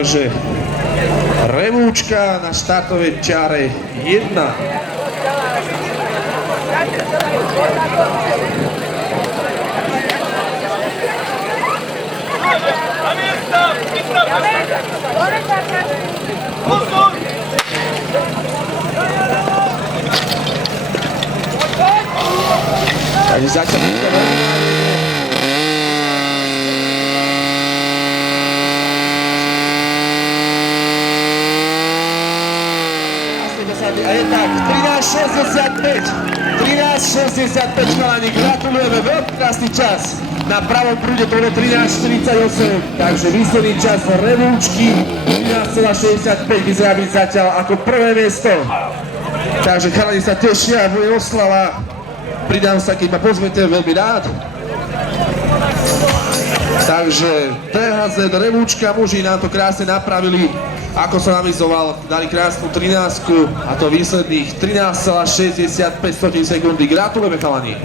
Takže Revúčka na štartovej čiare 1. Takže zatiaľ a je tak 13.65 chalani, gratulujeme, veľmi krásny čas. Na pravom prúde to je 13.48, takže výsledný čas Revúčky 13.65 vyzerá byť zatiaľ ako prvé miesto. Takže chalani sa tešia, bude oslava. Pridám sa, keď ma pozvete, veľmi rád. Takže THZ Revúčka, muži nám to krásne napravili, ako som avizoval, dali krásnu 13 a to výsledných 13,65 sekundy. Gratulujeme chalani.